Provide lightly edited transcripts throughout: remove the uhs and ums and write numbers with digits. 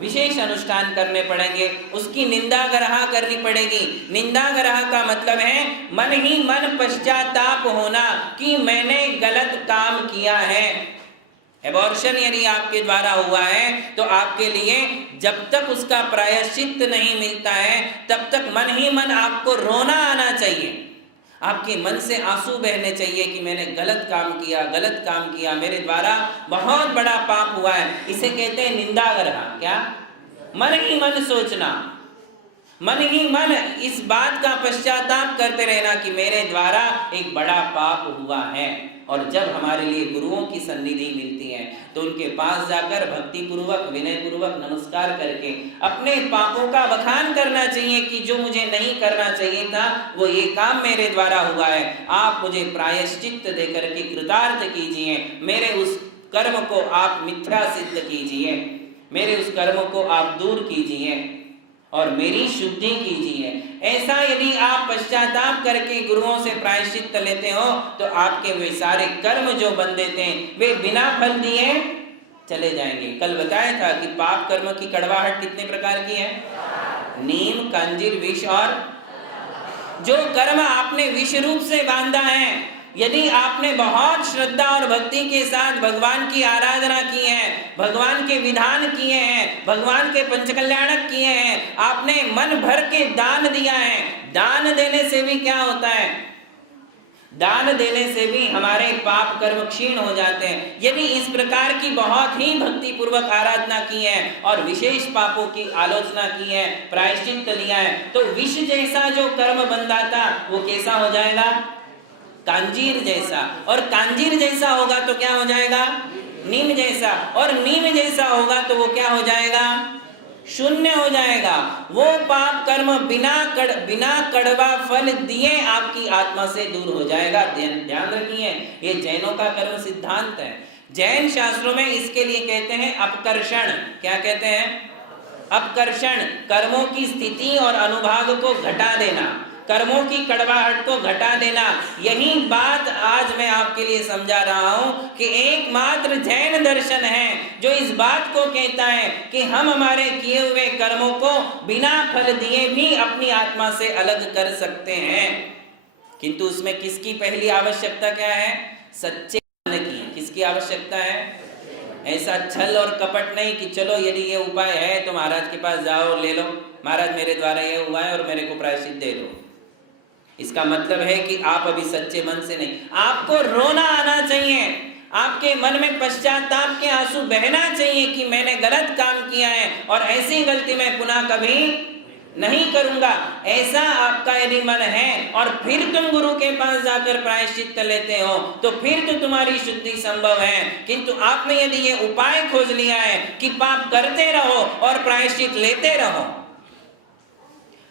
विशेष अनुष्ठान करने पड़ेंगे, उसकी निंदा ग्रह करनी पड़ेगी। निंदा ग्रह का मतलब है मन ही मन पश्चाताप होना कि मैंने गलत काम किया है। एबॉर्शन यदि आपके द्वारा हुआ है तो आपके लिए जब तक उसका प्रायश्चित नहीं मिलता है तब तक मन ही मन आपको रोना आना चाहिए, आपके मन से आंसू बहने चाहिए कि मैंने गलत काम किया, मेरे द्वारा बहुत बड़ा पाप हुआ है। इसे कहते हैं निंदा ग्रह। क्या? मन ही मन सोचना, मन ही मन इस बात का पश्चाताप करते रहना कि मेरे द्वारा एक बड़ा पाप हुआ है। और जब हमारे लिए गुरुओं की सन्निधि मिलती है तो उनके पास जाकर भक्ति पूर्वक, विनय पूर्वक नमस्कार करके अपने पापों का बखान करना चाहिए कि जो मुझे नहीं करना चाहिए था वो ये काम मेरे द्वारा हुआ है, आप मुझे प्रायश्चित देकर के कृतार्थ कीजिए, मेरे उस कर्म को आप मिथ्या सिद्ध कीजिए, मेरे उस कर्म को आप दूर कीजिए और मेरी शुद्धि कीजिए। ऐसा यदि आप पश्चाताप करके गुरुओं से प्रायश्चित लेते हो तो आपके वे सारे कर्म जो बंधे थे वे बिना फल दिए चले जाएंगे। कल बताया था कि पाप कर्म की कड़वाहट कितने प्रकार की है? नीम, कंजीर, विष। और जो कर्म आपने विष रूप से बांधा है, यदि आपने बहुत श्रद्धा और भक्ति के साथ भगवान की आराधना की है, भगवान के विधान किए हैं, भगवान के पंचकल्याणक किए हैं, आपने मन भर के दान दिया है, दान देने से भी क्या होता है? दान देने से भी हमारे पाप कर्म क्षीण हो जाते हैं। यदि इस प्रकार की बहुत ही भक्ति पूर्वक आराधना की है और विशेष पापों की आलोचना की है, प्रायश्चित लिया है, तो विष जैसा जो कर्म बंधा था वो कैसा हो जाएगा? कांजीर जैसा। और कांजीर जैसा होगा तो क्या हो जाएगा? नीम जैसा। और नीम जैसा होगा तो वो क्या हो जाएगा? शून्य हो जाएगा। वो पाप कर्म बिना कड़वा फल दिए आपकी आत्मा से दूर हो जाएगा। ध्यान रखिए, ये जैनों का कर्म सिद्धांत है। जैन शास्त्रों में इसके लिए कहते हैं अपकर्षण। क्या कहते हैं? अपकर्षण। कर्मों की स्थिति और अनुभाग को घटा देना, कर्मों की कड़वाहट को घटा देना। यही बात आज मैं आपके लिए समझा रहा हूं कि एकमात्र जैन दर्शन है जो इस बात को कहता है कि हम हमारे किए हुए कर्मों को बिना फल दिए भी अपनी आत्मा से अलग कर सकते हैं। किंतु उसमें किसकी पहली आवश्यकता क्या है? सच्चे मन की। किसकी आवश्यकता है? ऐसा छल और कपट नहीं कि चलो यदि ये उपाय है तो महाराज के पास जाओ, ले लो, महाराज मेरे द्वारा ये हुआ है और मेरे को प्रायश्चित दे दो। इसका मतलब है कि आप अभी सच्चे मन से नहीं, आपको रोना आना चाहिए, आपके मन में पश्चाताप के आंसू बहना चाहिए कि मैंने गलत काम किया है और ऐसी गलती मैं पुनः कभी नहीं करूंगा। ऐसा आपका यदि मन है और फिर तुम गुरु के पास जाकर प्रायश्चित लेते हो तो फिर तो तुम्हारी शुद्धि संभव है। किंतु आपने यदि ये उपाय खोज लिया है कि पाप करते रहो और प्रायश्चित लेते रहो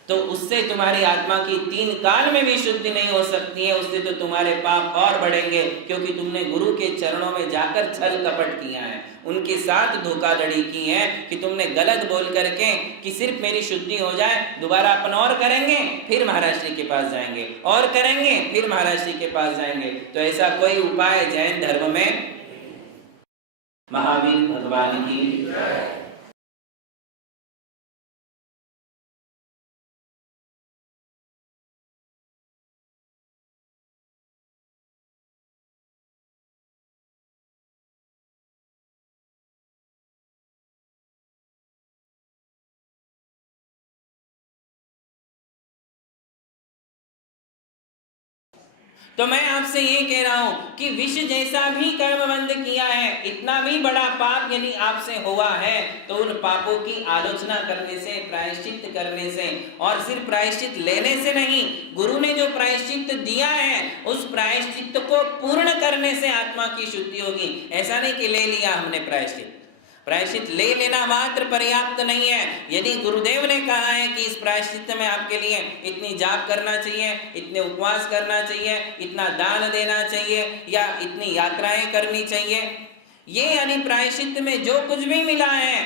तो उससे तुम्हारी आत्मा की 3 काल में भी शुद्धि नहीं हो सकती है। उससे तो तुम्हारे पाप और बढ़ेंगे क्योंकि तुमने गुरु के चरणों में जाकर छल कपट किया है, उनके साथ धोखाधड़ी की है कि तुमने गलत बोल करके कि सिर्फ मेरी शुद्धि हो जाए, दोबारा अपन और करेंगे फिर महाराज श्री के पास जाएंगे, और करेंगे फिर महाराज श्री के पास जाएंगे। तो ऐसा कोई उपाय जैन धर्म में। महावीर भगवान की तो मैं आपसे ये कह रहा हूं कि विष जैसा भी कर्मबंध किया है, इतना भी बड़ा पाप यदि आपसे हुआ है तो उन पापों की आलोचना करने से, प्रायश्चित करने से, और सिर्फ प्रायश्चित लेने से नहीं, गुरु ने जो प्रायश्चित दिया है उस प्रायश्चित को पूर्ण करने से आत्मा की शुद्धि होगी। ऐसा नहीं कि ले लिया हमने प्रायश्चित, प्रायश्चित ले लेना मात्र पर्याप्त नहीं है। यदि गुरुदेव ने कहा है कि इस प्रायश्चित में आपके लिए इतनी जाप करना चाहिए, इतने उपवास करना चाहिए, इतना दान देना चाहिए या इतनी यात्राएं करनी चाहिए, ये यानी प्रायश्चित में जो कुछ भी मिला है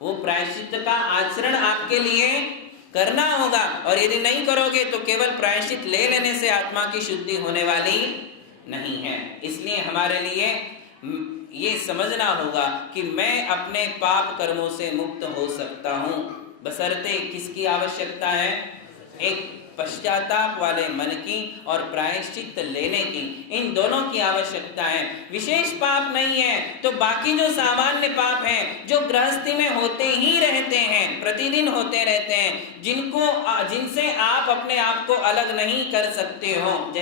वो प्रायश्चित का आचरण आपके लिए करना होगा। और यदि नहीं करोगे तो केवल प्रायश्चित ले लेने से आत्मा की शुद्धि होने वाली नहीं है। इसलिए हमारे लिए ये समझना होगा कि मैं अपने पाप कर्मों से मुक्त हो सकता हूँ, बशर्ते किसकी आवश्यकता है? एक पश्चाताप वाले मन की और प्रायश्चित लेने की, इन दोनों की आवश्यकता है। विशेष पाप नहीं है तो बाकी जो सामान्य पाप हैं, जो गृहस्थी में होते ही रहते हैं, प्रतिदिन होते रहते हैं, जिनसे आप अपने आप को अलग नहीं कर सकते हो,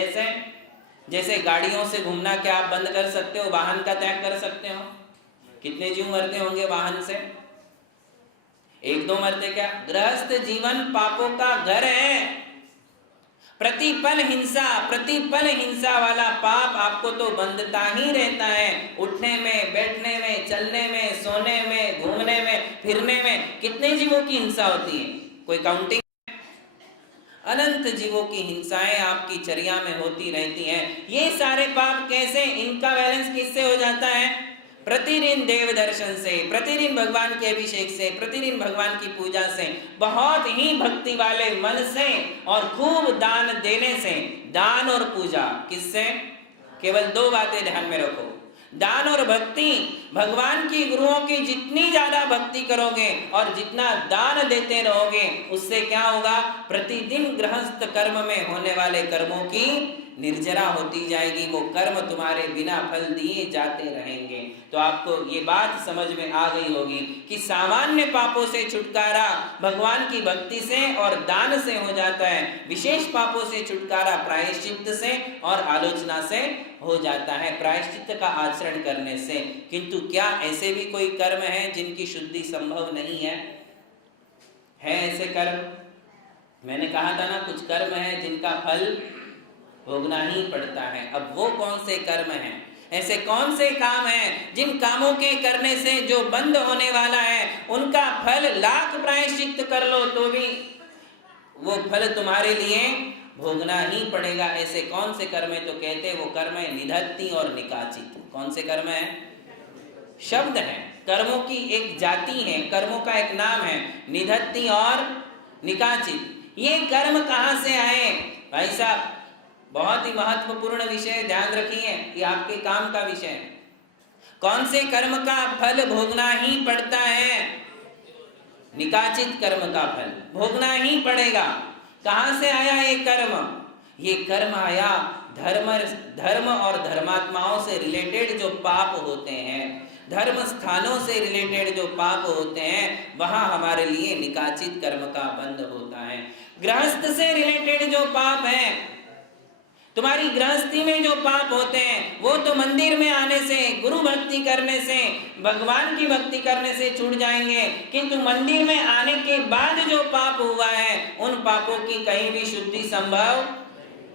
जैसे गाड़ियों से घूमना क्या आप बंद कर सकते हो? वाहन का त्याग कर सकते हो? कितने जीव मरते होंगे वाहन से? एक दो मरते क्या? गृहस्थ जीवन पापों का घर है। प्रतिपल हिंसा वाला पाप आपको तो बंधता ही रहता है। उठने में, बैठने में, चलने में, सोने में, घूमने में, फिरने में कितने जीवों की हिंसा होती है? कोई काउंटिंग? अनंत जीवों की हिंसाएं आपकी चर्या में होती रहती हैं। ये सारे पाप कैसे? इनका बैलेंस किससे हो जाता है? प्रतिदिन देव दर्शन से, प्रतिदिन भगवान के अभिषेक से, प्रतिदिन भगवान की पूजा से, बहुत ही भक्ति वाले मन से और खूब दान देने से। दान और पूजा किससे? केवल दो बातें ध्यान में रखो, दान और भक्ति। भगवान की, गुरुओं की जितनी ज्यादा भक्ति करोगे और जितना दान देते रहोगे, उससे क्या होगा? प्रतिदिन गृहस्थ कर्म में होने वाले कर्मों की निर्जरा होती जाएगी। वो कर्म तुम्हारे बिना फल दिए जाते रहेंगे। तो आपको ये बात समझ में आ गई होगी कि सामान्य पापों से छुटकारा भगवान की भक्ति से और दान से हो जाता है, विशेष पापों से छुटकारा प्रायश्चित से और आलोचना से हो जाता है, प्रायश्चित का आचरण करने से। किंतु क्या ऐसे भी कोई कर्म हैं जिनकी शुद्धि संभव नहीं है? ऐसे कर्म? मैंने कहा था ना, कुछ कर्म है जिनका फल भोगना ही पड़ता है। अब वो कौन से कर्म हैं? ऐसे कौन से काम हैं जिन कामों के करने से जो बंद होने वाला है, उनका फल लाख प्रायश्चित कर लो तो भी वो फल तुम्हारे लिए भोगना ही पड़ेगा? ऐसे कौन से कर्म है? तो कहते हैं वो कर्म है निधत्ति और निकाचित। कौन से कर्म है? शब्द है, कर्मों की एक जाति है, कर्मों का एक नाम है, निधत्ति और निकाचित। ये कर्म कहाँ से आए? भाई साहब, बहुत ही महत्वपूर्ण विषय, ध्यान रखिए, ये आपके काम का विषय है। कौन से कर्म का फल भोगना ही पड़ता है? निकाचित कर्म का फल भोगना ही पड़ेगा। कहां से आया ये कर्म? ये कर्म आया धर्म और धर्मात्माओं से रिलेटेड जो पाप होते हैं, धर्म स्थानों से रिलेटेड जो पाप होते हैं, वहां हमारे लिए निकाचित कर्म का बंध होता है। गृहस्थ से रिलेटेड जो पाप है, तुम्हारी गृहस्थी में जो पाप होते हैं, वो तो मंदिर में आने से, गुरु भक्ति करने से, भगवान की भक्ति करने से छूट जाएंगे। किंतु मंदिर में आने के बाद जो पाप हुआ है, उन पापों की कहीं भी शुद्धि संभव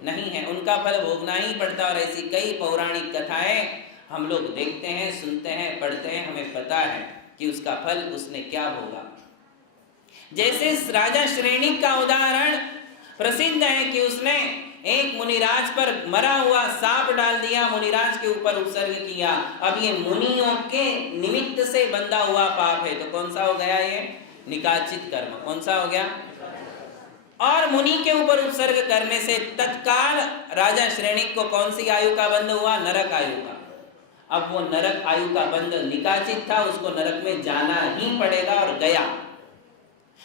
नहीं है, उनका फल भोगना ही पड़ता। और ऐसी कई पौराणिक कथाएं हम लोग देखते हैं, सुनते हैं, पढ़ते हैं, हमें पता है कि उसका फल उसने क्या भोगा। जैसे राजा श्रेणिक का उदाहरण प्रसिद्ध है कि उसने एक मुनिराज पर मरा हुआ सांप डाल दिया, मुनिराज के ऊपर उत्सर्ग किया। अब ये मुनियों के निमित्त से बंधा हुआ पाप है, तो कौन सा हो गया? ये निकाचित कर्म। कौन सा हो गया? और मुनि के ऊपर उत्सर्ग करने से तत्काल राजा श्रेणिक को कौन सी आयु का बंध हुआ? नरक आयु का। अब वो नरक आयु का बंध निकाचित था, उसको नरक में जाना ही पड़ेगा और गया।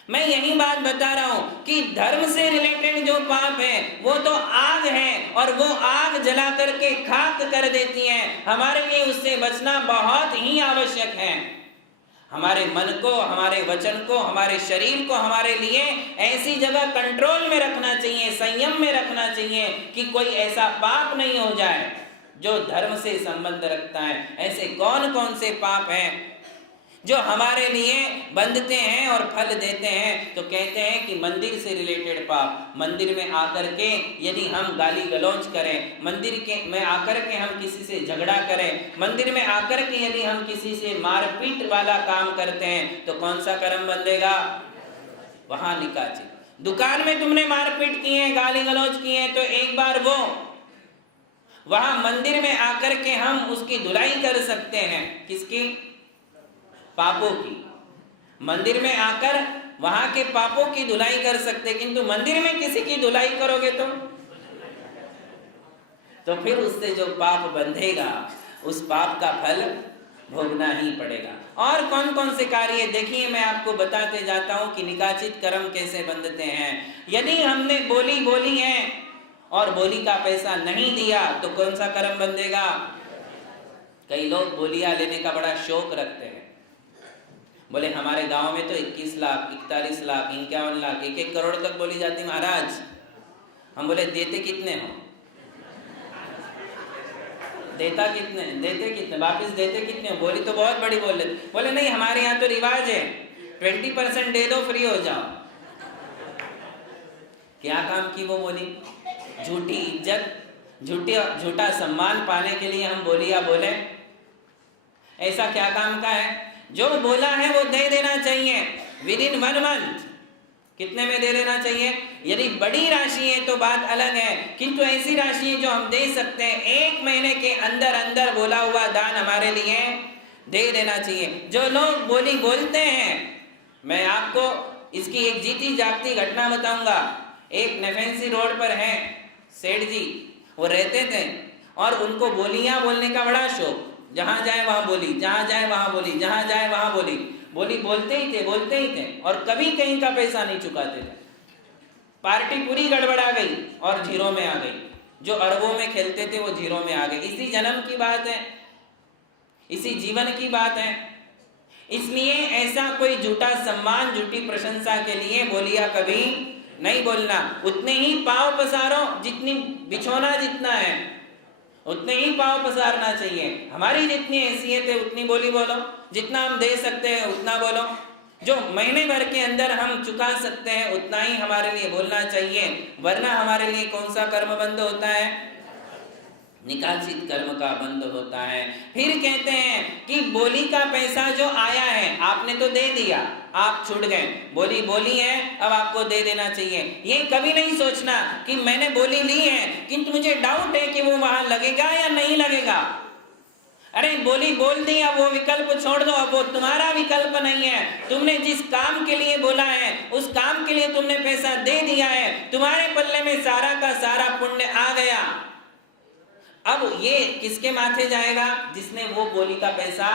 मैं यही बात बता रहा हूं कि धर्म से रिलेटेड जो पाप है वो तो आग है, और वो आग जला करके खाक कर देती है। हमारे लिए उससे बचना बहुत ही आवश्यक है। हमारे मन को, हमारे वचन को, हमारे शरीर को हमारे लिए ऐसी जगह कंट्रोल में रखना चाहिए, संयम में रखना चाहिए कि कोई ऐसा पाप नहीं हो जाए जो धर्म से संबंध रखता है। ऐसे कौन कौन से पाप हैं जो हमारे लिए बंधते हैं और फल देते हैं? तो कहते हैं कि मंदिर से रिलेटेड पाप, मंदिर में आकर के यदि हम गाली गलौज करें, मंदिर में आकर के हम किसी से झगड़ा करें, मंदिर में आकर के यदि हम किसी से मारपीट वाला काम करते हैं, तो कौन सा कर्म बंधेगा? वहां निकाचित। दुकान में तुमने मारपीट की है, गाली गलौज की है, तो एक बार वो वहां मंदिर में आकर के हम उसकी धुलाई कर सकते हैं। किसकी? पापों की। मंदिर में आकर वहां के पापों की धुलाई कर सकते, किंतु मंदिर में किसी की धुलाई करोगे तो फिर उससे जो पाप बंधेगा, उस पाप का फल भोगना ही पड़ेगा। और कौन कौन से कार्य देखिए, मैं आपको बताते जाता हूँ कि निकाचित कर्म कैसे बंधते हैं। यदि हमने बोली है और बोली का पैसा नहीं दिया तो कौन सा कर्म बंधेगा? कई लोग बोलियां लेने का बड़ा शौक रखते हैं। बोले हमारे गांव में तो 21 लाख, 41 लाख, 51 लाख, 1-1 करोड़ तक बोली जाती महाराज। हम बोले देते कितने हो? देते कितने वापिस देते कितने हो? बोली तो बहुत बड़ी बोल लेते। बोले नहीं, हमारे यहाँ तो रिवाज है 20% दे दो, फ्री हो जाओ। क्या काम की वो बोली? झूठी इज्जत, झूठा सम्मान पाने के लिए हम बोलियां बोले। ऐसा क्या काम का है? जो बोला है वो दे देना चाहिए विदिन 1 मंथ। कितने में दे देना चाहिए? यदि बड़ी राशि है तो बात अलग है, किंतु ऐसी राशि है जो हम दे सकते हैं, 1 महीने के अंदर अंदर बोला हुआ दान हमारे लिए दे देना चाहिए। जो लोग बोली बोलते हैं, मैं आपको इसकी एक जीती जागती घटना बताऊंगा। एक नेफेंसी रोड पर है सेठ जी, वो रहते थे और उनको बोलियां बोलने का बड़ा शौक। जहां जाए वहां बोली, जहां जाए वहां बोली, जहां जाए वहां बोली बोलते ही थे और कभी कहीं का पैसा नहीं चुकाते थे। पार्टी पूरी गड़बड़ा गई और जीरो में आ गई। जो अरबों में खेलते थे वो जीरो में आ गए। इसी जन्म की बात है, इसी जीवन की बात है। इसलिए ऐसा कोई झूठा सम्मान, झूठी प्रशंसा के लिए बोलिया कभी नहीं बोलना। उतने ही पांव पसारो जितनी बिछोना जितना है, उतने ही पांव पसारना चाहिए। हमारी जितनी हैसियत है उतनी बोली बोलो, जितना हम दे सकते हैं उतना बोलो, जो महीने भर के अंदर हम चुका सकते हैं उतना ही हमारे लिए बोलना चाहिए। वरना हमारे लिए कौन सा कर्म बंद होता है? निकाचित कर्म का बंद होता है। फिर कहते हैं कि बोली का पैसा जो आया है आपने तो दे दिया, आप छूट गए, बोली है अब आपको दे देना चाहिए। ये कभी नहीं सोचना कि मैंने बोली ली है किंतु मुझे डाउट है कि वो वहां लगेगा या नहीं लगेगा। अरे बोली बोल दी, अब वो विकल्प छोड़ दो, अब वो तुम्हारा विकल्प नहीं है। तुमने जिस काम के लिए बोला है उस काम के लिए तुमने पैसा दे दिया है, तुम्हारे पल्ले में सारा का सारा पुण्य आ गया। अब ये किसके माथे जाएगा? जिसने वो बोली का पैसा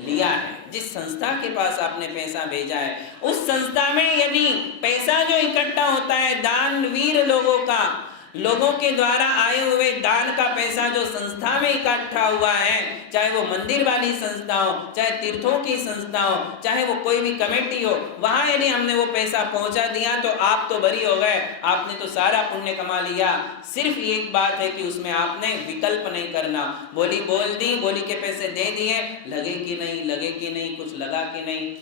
लिया है, जिस संस्था के पास आपने पैसा भेजा है, उस संस्था में यदि पैसा जो इकट्ठा होता है दानवीर लोगों का, लोगों के द्वारा आए हुए दान का पैसा जो संस्था में इकट्ठा हुआ है, चाहे वो मंदिर वाली संस्था हो, चाहे तीर्थों की संस्था हो, चाहे वो कोई भी कमेटी हो, वहां यदि हमने वो पैसा पहुंचा दिया तो आप तो बरी हो गए, आपने तो सारा पुण्य कमा लिया। सिर्फ एक बात है कि उसमें आपने विकल्प नहीं करना। बोली बोल दी, बोली के पैसे दे दिए, लगे कि नहीं, कुछ लगा कि नहीं।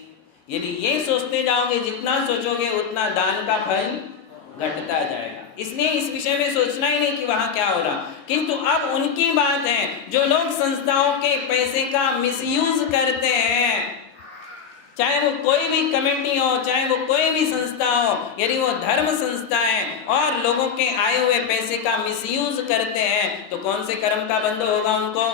यदि ये सोचते जाओगे, जितना सोचोगे उतना दान का फल घटता जाएगा। इसलिए इस विषय में सोचना ही नहीं कि वहां क्या हो रहा। किंतु अब उनकी बात है जो लोग संस्थाओं के पैसे का मिसयूज करते हैं, चाहे वो कोई भी कमेटी हो, चाहे वो कोई भी संस्था हो, यदि वो धर्म संस्था है और लोगों के आए हुए पैसे का मिसयूज करते हैं तो कौन से कर्म का बंद होगा उनको?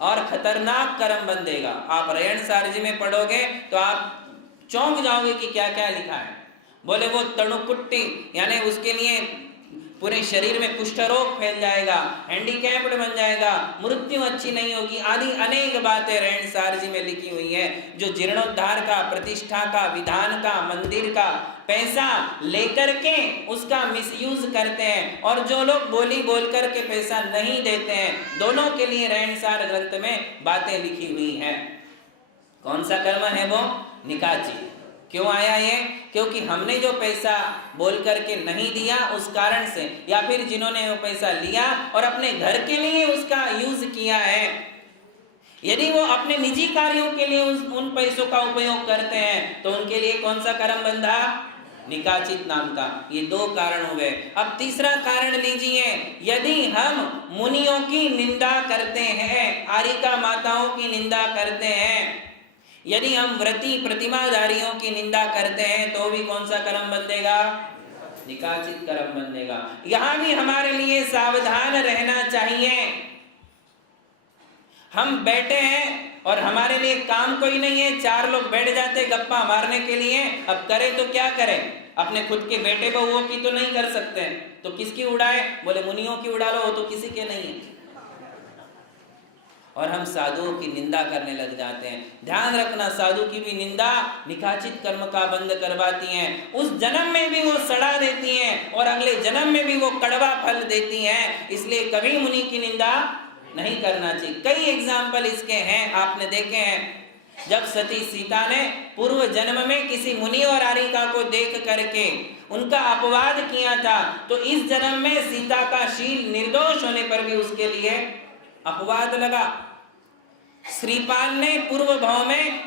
और खतरनाक कर्म बंधेगा। आप रेण सारजी में पढ़ोगे तो आप चौंक जाओगे कि क्या क्या लिखा है। बोले वो तणुकुट्टी, यानी उसके लिए पूरे शरीर में कुष्ठ रोग फैल जाएगा, हैंडीकैप्ड बन जाएगा, मृत्यु अच्छी नहीं होगी, आदि अनेक बातें रेण सारजी में लिखी हुई है। जो जीर्णोद्धार का, प्रतिष्ठा का, विधान का, मंदिर का पैसा लेकर के उसका मिसयूज करते हैं और जो लोग बोली बोल कर के पैसा नहीं देते हैं, दोनों के लिए रेण सार ग्रंथ में बातें लिखी हुई है। कौन सा कर्म है वो? निकाची। क्यों आया ये? क्योंकि हमने जो पैसा बोल करके नहीं दिया उस कारण से, या फिर जिन्होंने वो पैसा लिया और अपने घर के लिए उसका यूज किया है, यदि वो अपने निजी कार्यों के लिए उन पैसों का उपयोग करते हैं तो उनके लिए कौन सा कर्म बंधा? निकाचित नाम का। ये 2 कारण हो गए। अब तीसरा कारण लीजिए, यदि हम मुनियों की निंदा करते हैं, आरिका माताओं की निंदा करते हैं, यदि हम व्रती प्रतिमाधारियों की निंदा करते हैं तो भी कौन सा कर्म बंधेगा? निकाचित कर्म बंधेगा। यहां भी हमारे लिए सावधान रहना चाहिए। हम बैठे हैं और हमारे लिए काम कोई नहीं है, 4 लोग बैठ जाते गप्पा मारने के लिए, अब करें तो क्या करें? अपने खुद के बेटे बहुओं की तो नहीं कर सकते, तो किसकी उड़ाए? बोले मुनियों की उड़ा लो, वो तो किसी के नहीं है। और हम साधुओं की निंदा करने लग जाते हैं। ध्यान रखना, साधु की भी निंदा निकाचित कर्म का बंध करवाती हैं। उस जन्म में भी वो सड़ा देती हैं और अगले जन्म में भी वो कड़वा फल देती हैं। इसलिए कभी मुनि की निंदा नहीं करना चाहिए। कई एग्जाम्पल इसके हैं, आपने देखे हैं। जब सती सीता ने पूर्व जन्म में किसी मुनि और आरिका को देख करके उनका अपवाद किया था, तो इस जन्म में सीता का शील निर्दोष होने पर भी उसके लिए अपवाद लगा। श्रीपाल ने पूर्व भाव में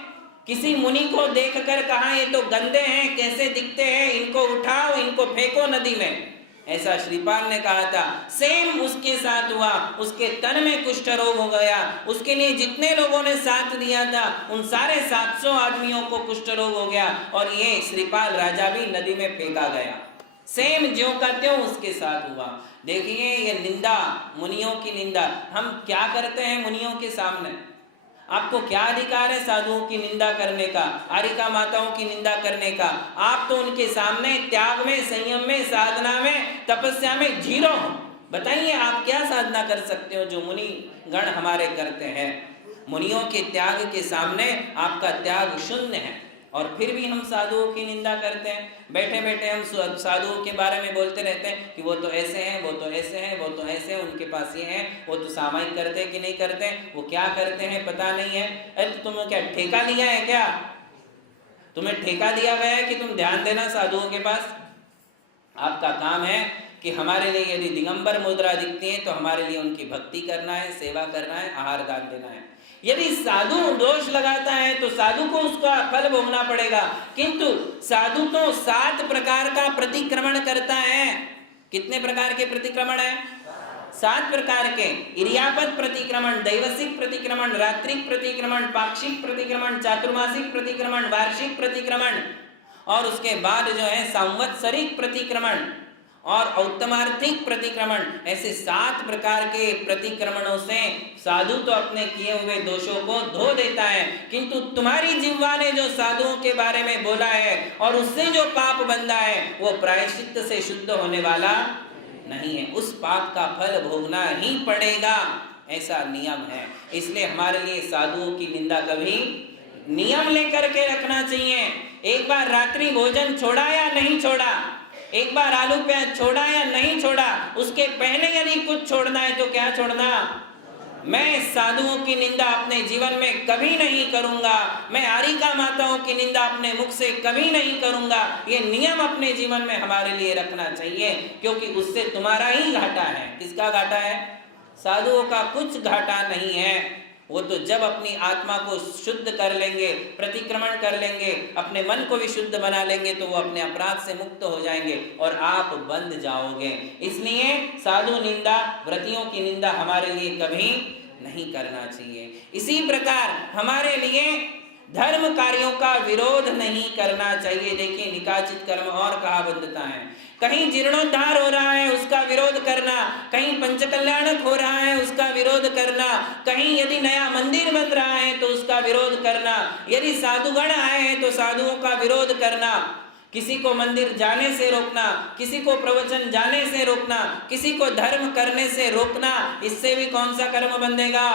किसी मुनि को देखकर कहा, ये तो गंदे हैं, कैसे दिखते हैं, इनको उठाओ, इनको फेंको नदी में, ऐसा श्रीपाल ने कहा था। सेम उसके साथ हुआ, उसके तन में कुष्ठ रोग हो गया। उसके लिए जितने लोगों ने साथ दिया था उन सारे 700 आदमियों को कुष्ठ रोग हो गया और ये श्रीपाल राजा भी नदी में फेंका गया। सेम ज्यों का त्यों उसके साथ हुआ। देखिए ये निंदा, मुनियों की निंदा। हम क्या करते हैं मुनियों के सामने? आपको क्या अधिकार है साधुओं की निंदा करने का, आरिका माताओं की निंदा करने का? आप तो उनके सामने त्याग में, संयम में, साधना में, तपस्या में जीरो हो। बताइए आप क्या साधना कर सकते हो जो मुनि गण हमारे करते हैं? मुनियों के त्याग के सामने आपका त्याग शून्य है और फिर भी हम साधुओं की निंदा करते हैं। बैठे बैठे हम साधुओं के बारे में बोलते रहते हैं कि वो तो ऐसे हैं, वो तो ऐसे हैं, वो तो ऐसे हैं, उनके पास ये है, वो तो सामायिक करते हैं कि नहीं करते, वो क्या करते हैं पता नहीं है। अरे तो तुम्हें क्या ठेका लिया है क्या? तुम्हें ठेका दिया गया है कि तुम ध्यान देना साधुओं के पास? आपका काम है कि हमारे लिए यदि दिगंबर मुद्रा दिखती है तो हमारे लिए उनकी भक्ति करना है, सेवा करना है, आहार दान देना है। यदि साधु दोष लगाता है तो साधु को उसका फल भोगना पड़ेगा। किंतु साधु तो 7 प्रकार का प्रतिक्रमण करता है। कितने प्रकार के प्रतिक्रमण है? 7 प्रकार के। इरियापत प्रतिक्रमण, दैवसिक प्रतिक्रमण, रात्रिक प्रतिक्रमण, पाक्षिक प्रतिक्रमण, चातुर्मासिक प्रतिक्रमण, वार्षिक प्रतिक्रमण और उसके बाद जो है संवत्सरिक प्रतिक्रमण और औत्तमार्थिक प्रतिक्रमण। ऐसे 7 प्रकार के प्रतिक्रमणों से साधु तो अपने किए हुए दोषों को धो देता है। किंतु तुम्हारी जिह्वा ने जो साधुओं के बारे में बोला है और उससे जो पाप बंधा है वो प्रायश्चित्त से शुद्ध होने वाला नहीं है। उस पाप का फल भोगना ही पड़ेगा, ऐसा नियम है। इसलिए हमारे लिए साधुओं की निंदा कभी नियम लेकर के रखना चाहिए। एक बार रात्रि भोजन छोड़ा या नहीं छोड़ा, एक बार आलू प्याज छोड़ा या नहीं छोड़ा, उसके पहले यदि कुछ छोड़ना है तो क्या छोड़ना? मैं साधुओं की निंदा अपने जीवन में कभी नहीं करूंगा, मैं आरिका माताओं की निंदा अपने मुख से कभी नहीं करूंगा। ये नियम अपने जीवन में हमारे लिए रखना चाहिए, क्योंकि उससे तुम्हारा ही घाटा है। किसका घाटा है? साधुओं का कुछ घाटा नहीं है। वो तो जब अपनी आत्मा को शुद्ध कर लेंगे, प्रतिक्रमण कर लेंगे, अपने मन को भी शुद्ध बना लेंगे तो वो अपने अपराध से मुक्त हो जाएंगे और आप बंध जाओगे। इसलिए साधु निंदा, व्रतियों की निंदा हमारे लिए कभी नहीं करना चाहिए। इसी प्रकार हमारे लिए धर्म कार्यों का विरोध नहीं करना चाहिए। देखिए निकाचित कर्म और कहा बंधता है। कहीं जीर्णोद्धार हो रहा है उसका विरोध करना, कहीं पंचकल्याणक हो रहा है उसका विरोध करना, कहीं यदि नया मंदिर बन रहा है तो उसका विरोध करना, यदि साधुगण आए हैं तो साधुओं का विरोध करना, किसी को मंदिर जाने से रोकना, किसी को प्रवचन जाने से रोकना, किसी को धर्म करने से रोकना, इससे भी कौन सा कर्म बंधेगा?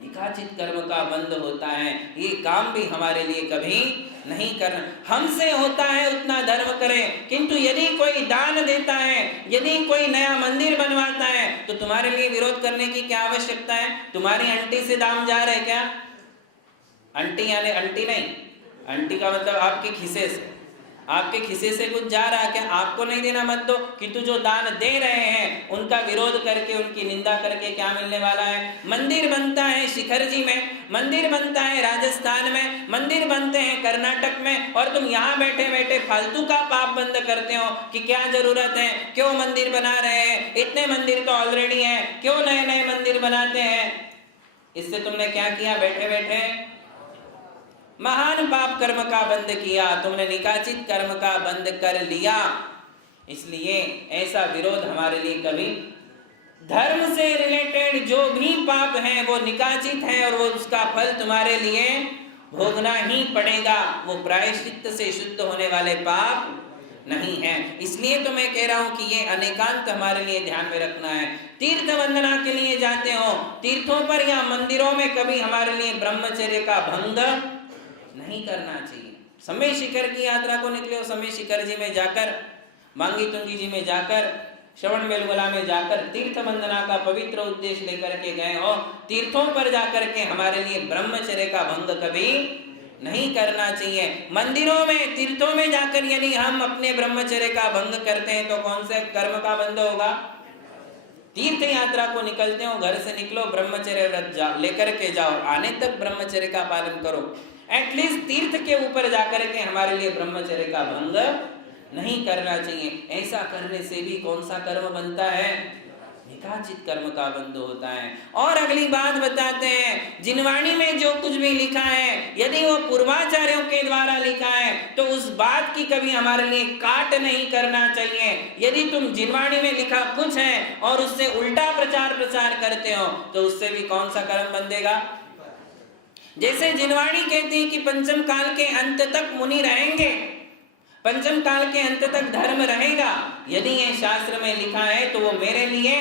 निकाचित कर्म का बंध होता है। ये काम भी हमारे लिए कभी नहीं करना। हमसे होता है उतना धर्म करें, किंतु यदि कोई दान देता है, यदि कोई नया मंदिर बनवाता है तो तुम्हारे लिए विरोध करने की क्या आवश्यकता है? तुम्हारी आंटी से दाम जा रहे क्या? आंटी यानी आंटी नहीं, आंटी का मतलब आपके खिसे से, आपके खिसे से कुछ जा रहा है क्या? आपको नहीं देना मत दो, किंतु जो दान दे रहे हैं उनका विरोध करके, उनकी निंदा करके क्या मिलने वाला है? मंदिर बनता है शिखर जी में, मंदिर बनता है राजस्थान में, मंदिर बनते हैं कर्नाटक में, और तुम यहाँ बैठे बैठे फालतू का पाप बंद करते हो कि क्या जरूरत है, क्यों मंदिर बना रहे हैं, इतने मंदिर तो ऑलरेडी हैं, क्यों नए नए मंदिर बनाते हैं? इससे तुमने क्या किया? बैठे बैठे महान पाप कर्म का बंद किया, तुमने निकाचित कर्म का बंद कर लिया। इसलिए ऐसा विरोध हमारे लिए कभी, धर्म से रिलेटेड जो भी पाप है वो निकाचित है और वो उसका फल तुम्हारे लिए भोगना ही पड़ेगा। वो प्रायश्चित्त से शुद्ध होने वाले पाप नहीं है। इसलिए तो मैं कह रहा हूं कि ये अनेकांत हमारे लिए ध्यान में रखना है। तीर्थ वंदना के लिए जाते हो, तीर्थों पर या मंदिरों में कभी हमारे लिए ब्रह्मचर्य का भंग नहीं करना चाहिए। समय शिखर की यात्रा को निकले हो, समय शिखर जी में जाकर, मांगी तुंगी जी में जाकर, श्रवण बेलगोला में जाकर तीर्थ वंदना का पवित्र उद्देश्य लेकर के गए हो, तीर्थों पर जाकर के हमारे लिए ब्रह्मचर्य का भंग कभी नहीं करना चाहिए। मंदिरों में, तीर्थों में जाकर यदि हम अपने ब्रह्मचर्य का भंग करते हैं तो कौन से कर्म का बंध होगा? तीर्थ यात्रा को निकलते हो, घर से निकलो, ब्रह्मचर्य व्रत लेकर के जाओ, आने तक ब्रह्मचर्य का पालन करो। एटलीस्ट तीर्थ के ऊपर जाकर के हमारे लिए ब्रह्मचर्य का भंग नहीं करना चाहिए। ऐसा करने से भी कौन सा कर्म बनता है? निकाचित कर्म का बंध होता है। और अगली बात बताते हैं, जिनवाणी में जो कुछ भी लिखा है, यदि वो पूर्वाचार्यों के द्वारा लिखा है तो उस बात की कभी हमारे लिए काट नहीं करना चाहिए। यदि तुम जिनवाणी में लिखा कुछ है और उससे उल्टा प्रचार प्रसार करते हो तो उससे भी कौन सा कर्म बंधेगा? जैसे जिनवाणी कहती है कि पंचम काल के अंत तक मुनि रहेंगे, पंचम काल के अंत तक धर्म रहेगा। यदि ये शास्त्र में लिखा है तो वो मेरे लिए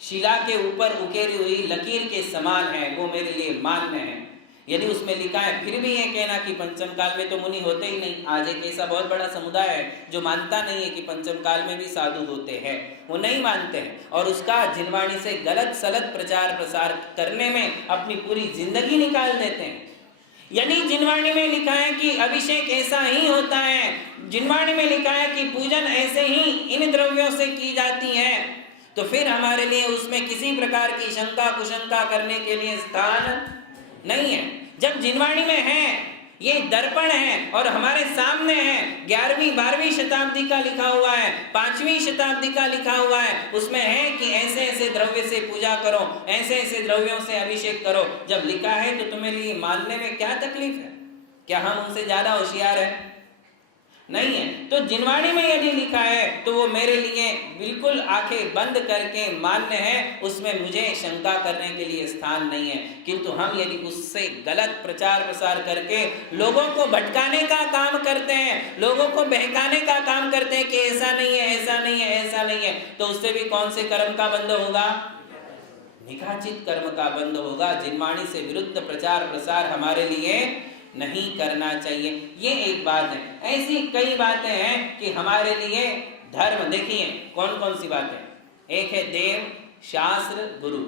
शिला के ऊपर उकेरी हुई लकीर के समान है, वो मेरे लिए मान्य है। यदि उसमें लिखा है फिर भी ये कहना कि पंचम काल में तो मुनि होते ही नहीं। आज एक ऐसा बहुत बड़ा समुदाय है जो मानता नहीं है कि पंचम काल में भी साधु होते हैं, वो नहीं मानते हैं और उसका जिनवाणी से गलत सलत प्रचार प्रसार करने में अपनी पूरी जिंदगी निकाल देते हैं। यदि जिनवाणी में लिखा है कि अभिषेक ऐसा ही होता है, जिनवाणी में लिखा है कि पूजन ऐसे ही इन द्रव्यों से की जाती है, तो फिर हमारे लिए उसमें किसी प्रकार की शंका कुशंका करने के लिए स्थान नहीं है। जब जिनवाणी में है, ये दर्पण है और हमारे सामने है, 11वीं 12वीं शताब्दी का लिखा हुआ है, 5वीं शताब्दी का लिखा हुआ है, उसमें है कि ऐसे ऐसे द्रव्य से पूजा करो, ऐसे ऐसे द्रव्यों से अभिषेक करो। जब लिखा है तो तुम्हें लिए मानने में क्या तकलीफ है? क्या हम उनसे ज्यादा होशियार है? नहीं है। तो जिनवाणी में यदि लिखा है तो वो मेरे लिए बिल्कुल आंखें बंद करके मान्य है, उसमें मुझे शंका करने के लिए स्थान नहीं है। किंतु हम यदि उससे गलत प्रचार प्रसार करके लोगों को भटकाने का काम करते हैं, लोगों को बहकाने का काम करते हैं कि ऐसा नहीं है, ऐसा नहीं है, ऐसा नहीं है, तो उससे भी कौन से कर्म का बंध होगा? निकाचित कर्म का बंध होगा। जिनवाणी से विरुद्ध प्रचार प्रसार हमारे लिए नहीं करना चाहिए। ये एक बात है। ऐसी कई बातें हैं कि हमारे लिए धर्म, देखिए कौन कौन सी बातें। एक है देव, शास्त्र, गुरु,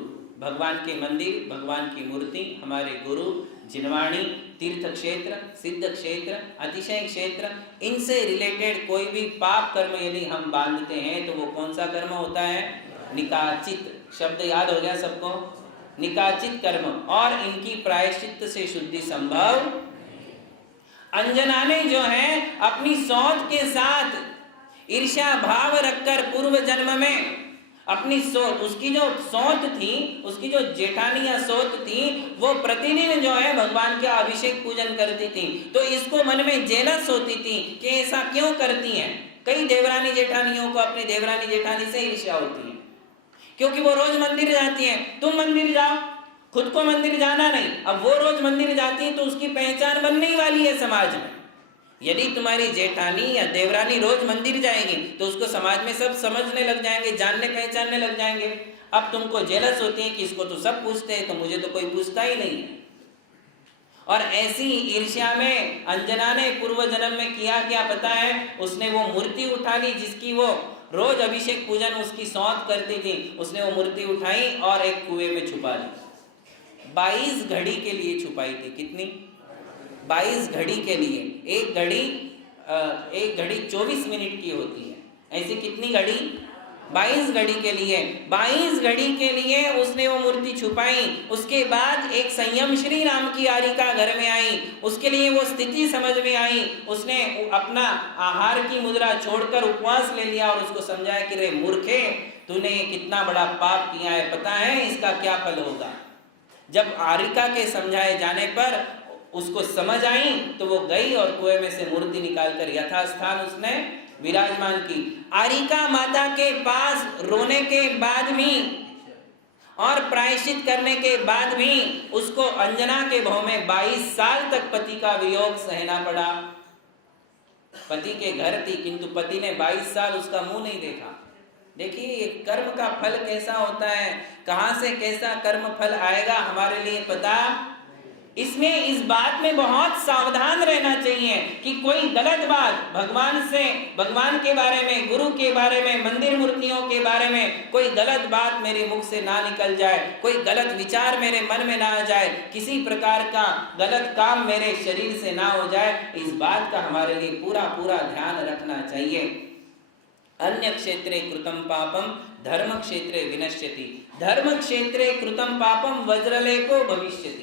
भगवान के मंदिर, भगवान की मूर्ति, हमारे गुरु, जिनवाणी, तीर्थ क्षेत्र, सिद्ध क्षेत्र, अतिशय क्षेत्र, इनसे रिलेटेड कोई भी पाप कर्म यदि हम बांधते हैं तो वो कौन सा कर्म होता है? निकाचित। शब्द याद हो गया सबको? निकाचित कर्म। और इनकी प्रायश्चित्त से शुद्धि संभव। अंजनाने जो है अपनी सौत के साथ ईर्ष्या भाव रखकर पूर्व जन्म में अपनी सौत, उसकी जो सौत थी, उसकी जो जेठानी या सौत थी, वो प्रतिदिन जो है भगवान का अभिषेक पूजन करती थी। तो इसको मन में जेलस होती थी कि ऐसा क्यों करती हैं। कई देवरानी जेठानियों को अपनी देवरानी जेठानी से ईर्ष्या होती है, क्योंकि वो रोज मंदिर जाती हैं। तुम मंदिर जाओ, खुद को मंदिर जाना नहीं। अब वो रोज मंदिर जाती है तो उसकी पहचान बनने ही वाली है समाज में। यदि तुम्हारी जेठानी या देवरानी रोज मंदिर जाएगी तो उसको समाज में सब समझने लग जाएंगे, जानने पहचानने लग जाएंगे। अब तुमको जेलस होती है कि इसको तो सब पूछते हैं तो मुझे तो कोई पूछता ही नहीं है। और ऐसी ईर्ष्या में अंजना ने पूर्व जन्म में किया क्या पता है? उसने वो मूर्ति उठा ली जिसकी वो रोज अभिषेक पूजन उसकी सौत करती थी। उसने वो मूर्ति उठाई और एक कुएं में छुपा ली। 22 घड़ी के लिए छुपाई थी। कितनी? 22 घड़ी के लिए। एक घड़ी 24 मिनट की होती है। ऐसी कितनी घड़ी? 22 घड़ी के लिए। 22 घड़ी के लिए उसने वो मूर्ति छुपाई। उसके बाद एक संयम श्री राम की आरिका घर में आई। उसके लिए वो स्थिति समझ में आई। उसने अपना आहार की मुद्रा छोड़कर उपवास ले लिया और उसको समझाया कि रे मूर्खे, तूने ये कितना बड़ा पाप किया है, पता है इसका क्या फल होगा। जब आरिका के समझाए जाने पर उसको समझ आई तो वो गई और कुएं में से मूर्ति निकालकर यथास्थान उसने विराजमान की। आरिका माता के पास रोने के बाद भी और प्रायश्चित करने के बाद भी उसको अंजना के भव में 22 साल तक पति का वियोग सहना पड़ा। पति के घर थी, किंतु पति ने 22 साल उसका मुंह नहीं देखा। देखिए ये कर्म का फल कैसा होता है, कहां से कैसा कर्म फल आएगा हमारे लिए पता। इसमें इस बात में बहुत सावधान रहना चाहिए कि कोई गलत बात भगवान के बारे में, गुरु के बारे में, मंदिर मूर्तियों के बारे में कोई गलत बात मेरे मुख से ना निकल जाए, कोई गलत विचार मेरे मन में ना आ जाए, किसी प्रकार का गलत काम मेरे शरीर से ना हो जाए। इस बात का हमारे लिए पूरा पूरा ध्यान रखना चाहिए। अन्य क्षेत्रे कृतं पापम धर्म क्षेत्रे विनश्यति, धर्म क्षेत्रे कृतं पापम वज्रलेपो भविष्यति।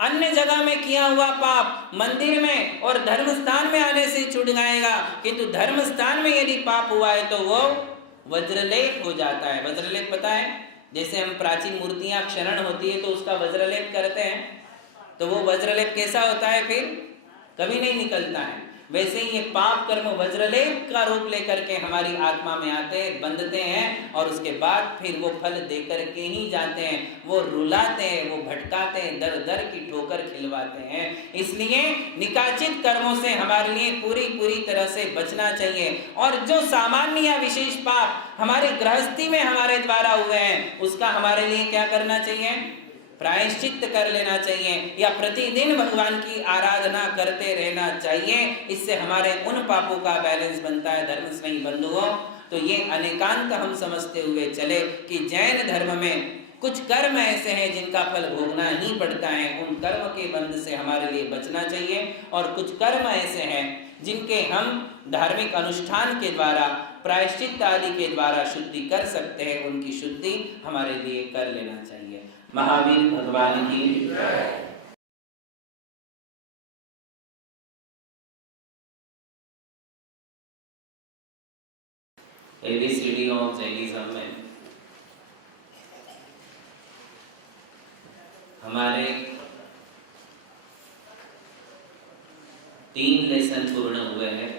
अन्य जगह में किया हुआ पाप मंदिर में और धर्म स्थान में आने से छूट जाएगा, किंतु धर्म स्थान में यदि पाप हुआ है तो वो वज्रलेप हो जाता है। वज्रलेप पता है, जैसे हम प्राचीन मूर्तियां क्षरण होती है तो उसका वज्रलेप करते हैं, तो वो वज्रलेप कैसा होता है, फिर कभी नहीं निकलता है। वैसे ही ये पाप कर्म वज्रलेप का रूप लेकर के हमारी आत्मा में आते हैं, बंधते हैं और उसके बाद फिर वो फल देकर के ही जाते हैं। वो रुलाते हैं, वो भटकाते हैं, दर दर की ठोकर खिलवाते हैं। इसलिए निकाचित कर्मों से हमारे लिए पूरी पूरी तरह से बचना चाहिए। और जो सामान्य या विशेष पाप हमारे गृहस्थी में हमारे द्वारा हुए हैं उसका हमारे लिए क्या करना चाहिए, प्रायश्चित कर लेना चाहिए, या प्रतिदिन भगवान की आराधना करते रहना चाहिए। इससे हमारे उन पापों का बैलेंस बनता है। धर्म स्नेही बंधुओं, तो ये अनेकांत हम समझते हुए चले कि जैन धर्म में कुछ कर्म ऐसे हैं जिनका फल भोगना ही पड़ता है, उन कर्म के बंध से हमारे लिए बचना चाहिए। और कुछ कर्म ऐसे हैं जिनके हम धार्मिक अनुष्ठान के द्वारा, प्रायश्चित आदि के द्वारा शुद्धि कर सकते हैं, उनकी शुद्धि हमारे लिए कर लेना चाहिए। महावीर भगवान की जय। ABCD ऑफ जैनिज्म में हमारे 3 लेसन पूर्ण हुए हैं।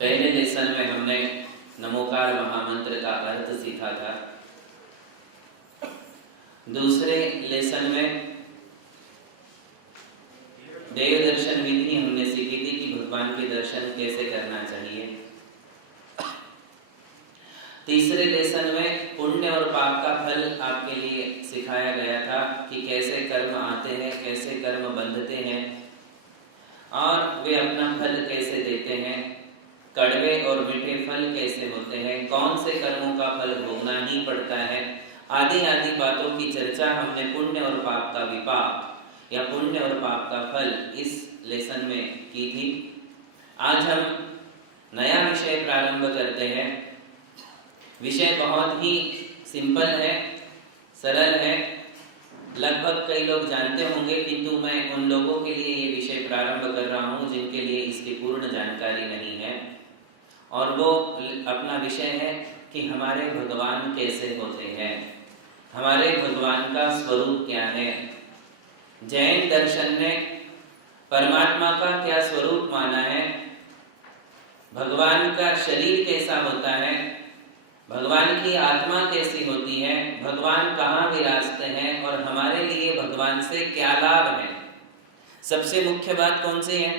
पहले लेसन में हमने नमोकार महामंत्र का अर्थ सीखा था। दूसरे लेसन में देव दर्शन विधि हमने सीखी थी कि भगवान के दर्शन कैसे करना चाहिए। तीसरे लेसन में पुण्य और पाप का फल आपके लिए सिखाया गया था कि कैसे कर्म आते हैं, कैसे कर्म बंधते हैं और वे अपना फल कैसे देते हैं, कड़वे और मीठे फल कैसे होते हैं, कौन से कर्मों का फल भोगना ही पड़ता है, आदि आदि बातों की चर्चा हमने पुण्य और पाप का विपाक या पुण्य और पाप का फल इस लेसन में की थी। आज हम नया विषय प्रारंभ करते हैं। विषय बहुत ही सिंपल है, सरल है, लगभग कई लोग जानते होंगे, किंतु मैं उन लोगों के लिए ये विषय प्रारंभ कर रहा हूँ जिनके लिए इसकी पूर्ण जानकारी नहीं है। और वो अपना विषय है कि हमारे भगवान कैसे होते हैं, हमारे भगवान का स्वरूप क्या है। जैन दर्शन ने परमात्मा का क्या स्वरूप माना है, भगवान का शरीर कैसा होता है, भगवान की आत्मा कैसी होती है, भगवान कहाँ विराजते हैं और हमारे लिए भगवान से क्या लाभ है। सबसे मुख्य बात कौन सी है,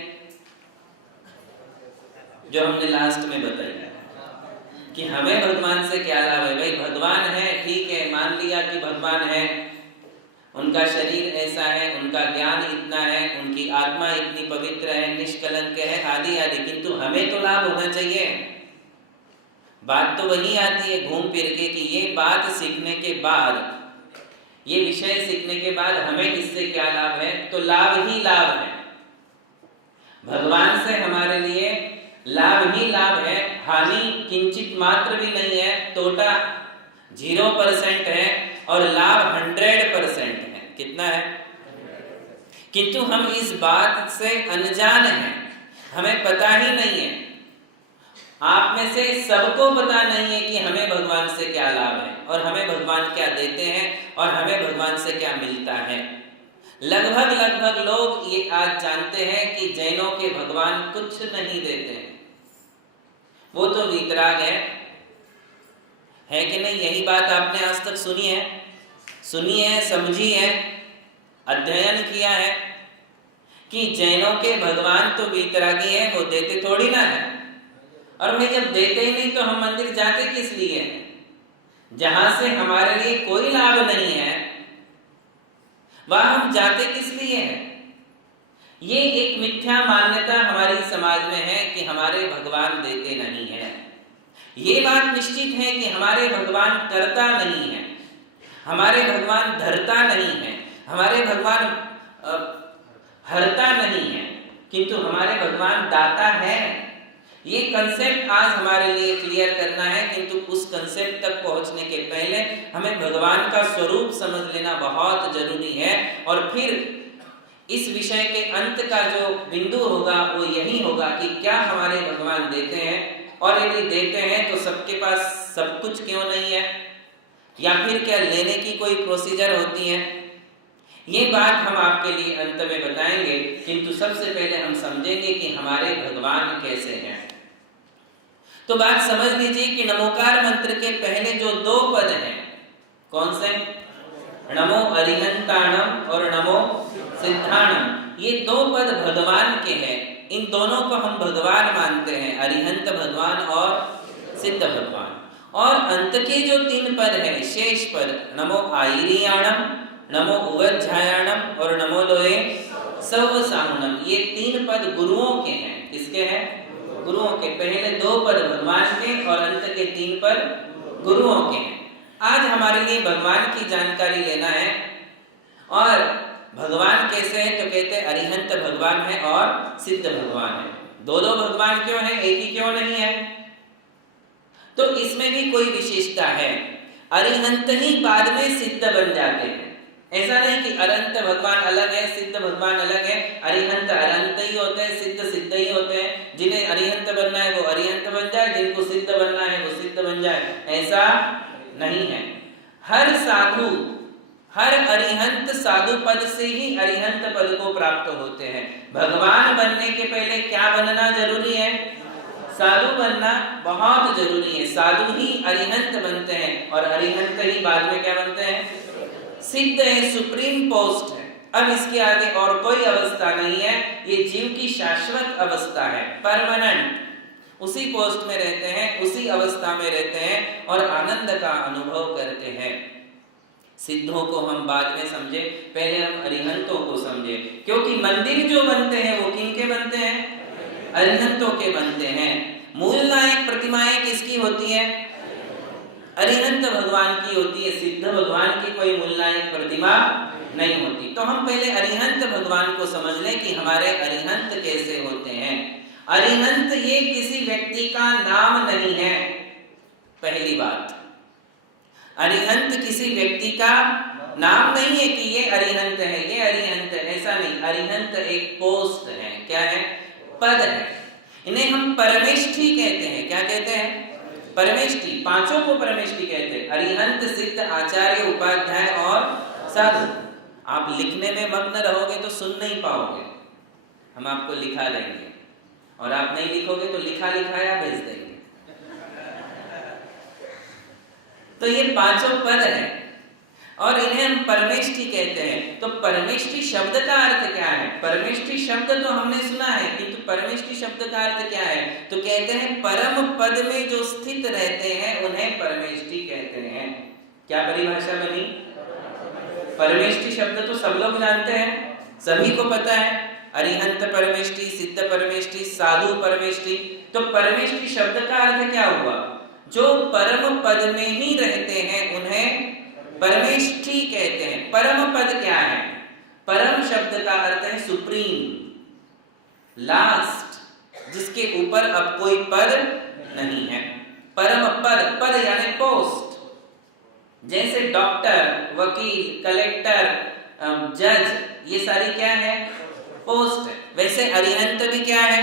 जो हमने लास्ट में बताई कि हमें भगवान से क्या लाभ है। भाई भगवान है, ठीक है, मान लिया कि भगवान है, उनका शरीर ऐसा है, उनका ज्ञान इतना है, उनकी आत्मा इतनी पवित्र है, निष्कलंक है, आदि आदि, किंतु हमें तो लाभ होना चाहिए। बात तो वही आती है घूम फिर के कि ये बात सीखने के बाद, ये विषय सीखने के बाद हमें इससे क्या लाभ है, तो लाभ ही लाभ है। भगवान से हमारे लिए लाभ ही लाभ है, हानि किंचित मात्र भी नहीं है, तोटा 0% है और लाभ 100% है। कितना है, किंतु हम इस बात से अनजान हैं, हमें पता ही नहीं है। आप में से सबको पता नहीं है कि हमें भगवान से क्या लाभ है और हमें भगवान क्या देते हैं और हमें भगवान से क्या मिलता है। लगभग लोग ये आज जानते हैं कि जैनों के भगवान कुछ नहीं देते हैं, वो तो वीतराग है कि नहीं। यही बात आपने आज तक सुनी है, समझी है, अध्ययन किया है कि जैनों के भगवान तो वीतरागी है, वो देते थोड़ी ना है। और भाई जब देते ही नहीं तो हम मंदिर जाते किस लिए हैं? जहां से हमारे लिए कोई लाभ नहीं है वहां हम जाते किस लिए हैं? ये एक मिथ्या मान्यता हमारी समाज में है कि हमारे भगवान देते नहीं है। ये बात निश्चित है कि हमारे भगवान करता नहीं है, हमारे भगवान धरता नहीं है, हमारे भगवान हरता नहीं है, किंतु हमारे भगवान दाता है। ये कंसेप्ट आज हमारे लिए क्लियर करना है, किंतु उस कंसेप्ट तक पहुंचने के पहले हमें भगवान का स्वरूप समझ लेना बहुत जरूरी है। और फिर इस विषय के अंत का जो बिंदु होगा वो यही होगा कि क्या हमारे भगवान देते हैं, और यदि देते हैं तो सबके पास सब कुछ क्यों नहीं है, या फिर क्या लेने की कोई प्रोसीजर होती है। ये बात हम आपके लिए अंत में बताएंगे, किंतु सबसे पहले हम समझेंगे कि हमारे भगवान कैसे हैं। तो बात समझ लीजिए कि नमोकार मंत्र के पहले जो दो पद हैं, कौन से? नमो अरिहंताणम और नमो सिद्धाणम, ये दो पद भगवान के हैं। इन दोनों को हम भगवान मानते हैं, अरिहंत भगवान और सिद्ध भगवान। और अंत के जो तीन पद हैं, शेष पद, नमो आईरियाणम, नमो उवज्झायाणम और नमो लोए सौवसाहुणम, ये तीन पद गुरुओं के हैं। किसके हैं? गुरुओं के। पहले दो पद भगवान के और अंत के तीन पद गुरुओं के हैं। आज हमारे लिए भगवान की जानकारी लेना है। और भगवान कैसे हैं? तो कहते हैं अरिहंत भगवान है और सिद्ध भगवान है। दो दो भगवान क्यों है, एक ही क्यों नहीं है? तो इसमें भी कोई विशेषता है। अरिहंत ही बाद में सिद्ध बन जाते हैं। ऐसा नहीं कि अनंत भगवान अलग है, सिद्ध भगवान अलग है। अरिहंत अनंत ही होते हैं, सिद्ध सिद्ध ही होते हैं। जिन्हें अरिहंत बनना है वो अरिहंत बन जाए, जिनको सिद्ध बनना है वो सिद्ध बन जाए, ऐसा नहीं है। हर साधु, हर अरिहंत साधु पद से ही अरिहंत पद को प्राप्त होते हैं। भगवान बनने के पहले क्या बनना जरूरी है? साधु बनना बहुत जरूरी है। साधु ही अरिहंत बनते हैं और अरिहंत ही बाद में क्या बनते हैं? सिद्ध है, सुप्रीम पोस्ट है। अब इसके आगे और कोई अवस्था नहीं है। ये जीव की शाश्वत अवस्था है, परमानेंट। उसी पोस्ट में रहते हैं, उसी अवस्था में रहते हैं और आनंद का अनुभव करते हैं। सिद्धों को हम बाद में समझे, पहले हम अरिहंतों को समझे। क्योंकि मंदिर जो बनते हैं वो किनके बनते हैं? अरिहंतों के बनते हैं। मूल नायक प्रतिमाएं किसकी होती है? अरिहंत भगवान की होती है। सिद्ध भगवान की कोई मूल नायक प्रतिमा नहीं होती। तो हम पहले अरिहंत भगवान को समझ लें कि हमारे अरिहंत कैसे होते हैं। अरिहंत ये किसी व्यक्ति का नाम नहीं है, पहली बात। अरिहंत किसी व्यक्ति का नाम नहीं है कि ये अरिहंत है, ये अरिहंत है, ऐसा नहीं। अरिहंत एक पोस्ट है। क्या है? पद है। इन्हें हम परमेष्ठी कहते हैं। क्या कहते हैं? परमेष्ठी। पांचों को परमेष्ठी कहते हैं, अरिहंत, सिद्ध, आचार्य, उपाध्याय और साधु। आप लिखने में मग्न रहोगे तो सुन नहीं पाओगे, हम आपको लिखा देंगे, और आप नहीं लिखोगे तो लिखा लिखाया भेज देंगे। तो ये पांचों पद हैं और इन्हें हम परमेष्ठी कहते हैं। तो परमेष्ठी शब्द का अर्थ क्या है? परमेष्ठी शब्द तो हमने सुना है, किंतु परमेष्ठी शब्द का अर्थ क्या है? तो कहते हैं परम पद में जो स्थित रहते हैं उन्हें परमेष्ठी कहते हैं। क्या परिभाषा बनी? परमेष्ठी शब्द तो सब लोग जानते हैं, सभी को पता है। अरिहंत परमेष्ठी, सिद्ध परमेष्ठी, साधु परमेष्ठी। तो परमेष्ठी शब्द का अर्थ क्या हुआ? जो परम पद में ही रहते हैं उन्हें परमेष्ठी कहते हैं। परम पद क्या है? परम शब्द का अर्थ है सुप्रीम, लास्ट, जिसके ऊपर अब कोई पद नहीं है। परम पद, पद यानी पोस्ट। जैसे डॉक्टर, वकील, कलेक्टर, जज, ये सारी क्या है? पोस्ट है। वैसे अरिहंत भी क्या है?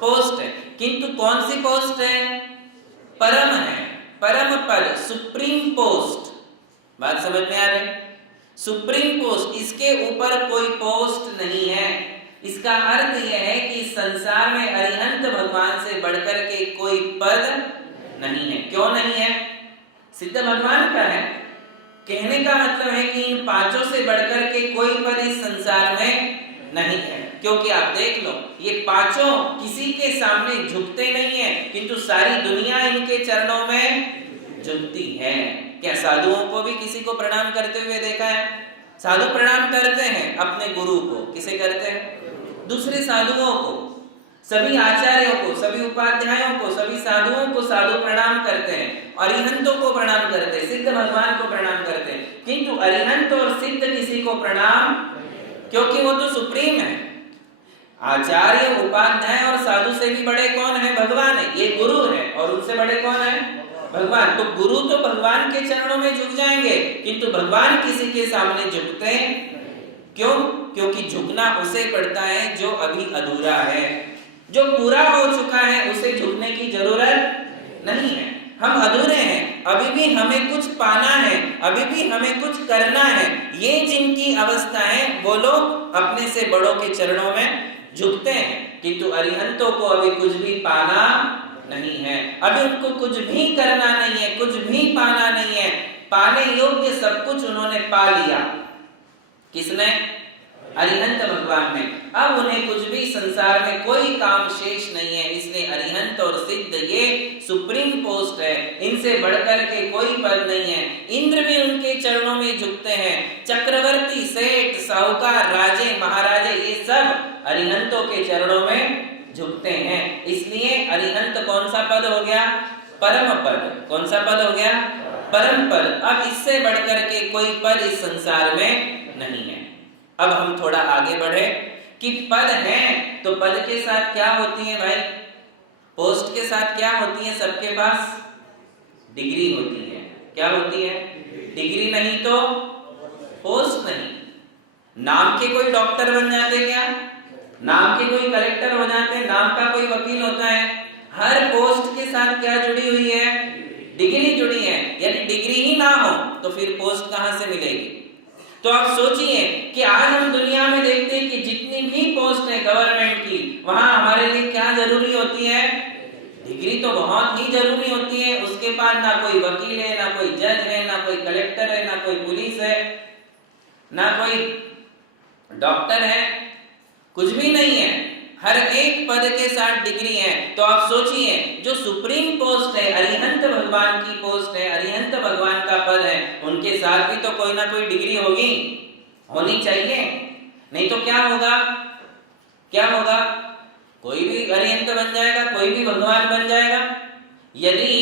पोस्ट है। किंतु कौन सी पोस्ट है? परम है, परम पद, सुप्रीम पोस्ट। बात समझ में आ रही? सुप्रीम पोस्ट, इसके ऊपर कोई पोस्ट नहीं है। इसका अर्थ यह है कि संसार में अरिहंत भगवान से बढ़कर के कोई पद नहीं है। क्यों नहीं है? सिद्ध भगवान का है। कहने का मतलब है कि इन पांचों से बढ़कर के कोई पद इस संसार में नहीं है। क्योंकि आप देख लो ये पांचों किसी के सामने झुकते नहीं है, किंतु सारी दुनिया इनके चरणों में झुकती है। क्या साधुओं को भी किसी को प्रणाम करते हुए देखा है? साधु प्रणाम करते हैं अपने गुरु को, किसे करते हैं? दूसरे साधुओं को, सभी आचार्यों को, सभी उपाध्यायों को, सभी साधुओं को साधु प्रणाम करते हैं, अरिहंतों को प्रणाम करते हैं, सिद्ध भगवान को प्रणाम करते हैं, किंतु अरिहंत और सिद्ध किसी को प्रणाम, क्योंकि वो तो सुप्रीम है। आचार्य, उपाध्याय और साधु से भी बड़े कौन है? भगवान है। ये गुरु है और उनसे बड़े कौन है? भगवान। तो गुरु तो भगवान के चरणों में झुक जाएंगे, किंतु भगवान किसी के सामने झुकते हैं क्यों? क्योंकि झुकना उसे पड़ता है जो अभी अधूरा है। जो पूरा हो चुका है उसे झुकने की जरूरत नहीं है। हम अधूरे हैं, अभी भी हमें कुछ पाना है, अभी भी हमें कुछ करना है। ये जिनकी अवस्था है वो लोग अपने से बड़ों के चरणों में झुकते हैं, किंतु अरिहंतों को अभी कुछ भी पाना नहीं है, अभी उनको कुछ भी करना नहीं है, कुछ भी पाना नहीं है। पाने योग्य सब कुछ उन्होंने पा लिया। किसने? अरिहंत भगवान ने। अब उन्हें कुछ भी संसार में कोई काम शेष नहीं है। इसलिए अरिहंत और सिद्ध ये सुप्रीम पोस्ट है, इनसे बढ़कर के कोई पद नहीं है। इंद्र भी उनके चरणों में झुकते हैं। चक्रवर्ती, सेठ, साहूकार, राजे, महाराजे ये सब अरिहंतों के चरणों में झुकते हैं। इसलिए अरिहंत कौन सा पद हो गया? परम पद। कौन सा पद हो गया? परम पद। अब इससे बढ़कर के कोई पद इस संसार में नहीं है। अब हम थोड़ा आगे बढ़े कि पद है तो पद के साथ क्या होती है भाई? पोस्ट के साथ क्या होती है? सबके पास डिग्री होती है। क्या होती है? डिग्री नहीं तो पोस्ट नहीं। नाम के कोई डॉक्टर बन जाते क्या? नाम के कोई कलेक्टर हो जाते? नाम का कोई वकील होता है? हर पोस्ट के साथ क्या जुड़ी हुई है? डिग्री जुड़ी है। यानी डिग्री ही ना हो तो फिर पोस्ट कहां से मिलेगी? तो आप सोचिए कि आज हम दुनिया में देखते हैं कि जितनी भी पोस्ट है गवर्नमेंट की, वहां हमारे लिए क्या जरूरी होती है? डिग्री तो बहुत ही जरूरी होती है। उसके बाद ना कोई वकील है, ना कोई जज है, ना कोई कलेक्टर है, ना कोई पुलिस है, ना कोई डॉक्टर है, कुछ भी नहीं है। हर एक पद के साथ डिग्री है। तो आप सोचिए जो सुप्रीम पोस्ट है, अरिहंत भगवान की पोस्ट है, अरिहंत भगवान का पद है, उनके साथ भी तो कोई ना कोई डिग्री होगी, होनी चाहिए। नहीं तो क्या होगा? क्या होगा? कोई भी अरिहंत बन जाएगा, कोई भी भगवान बन जाएगा। यदि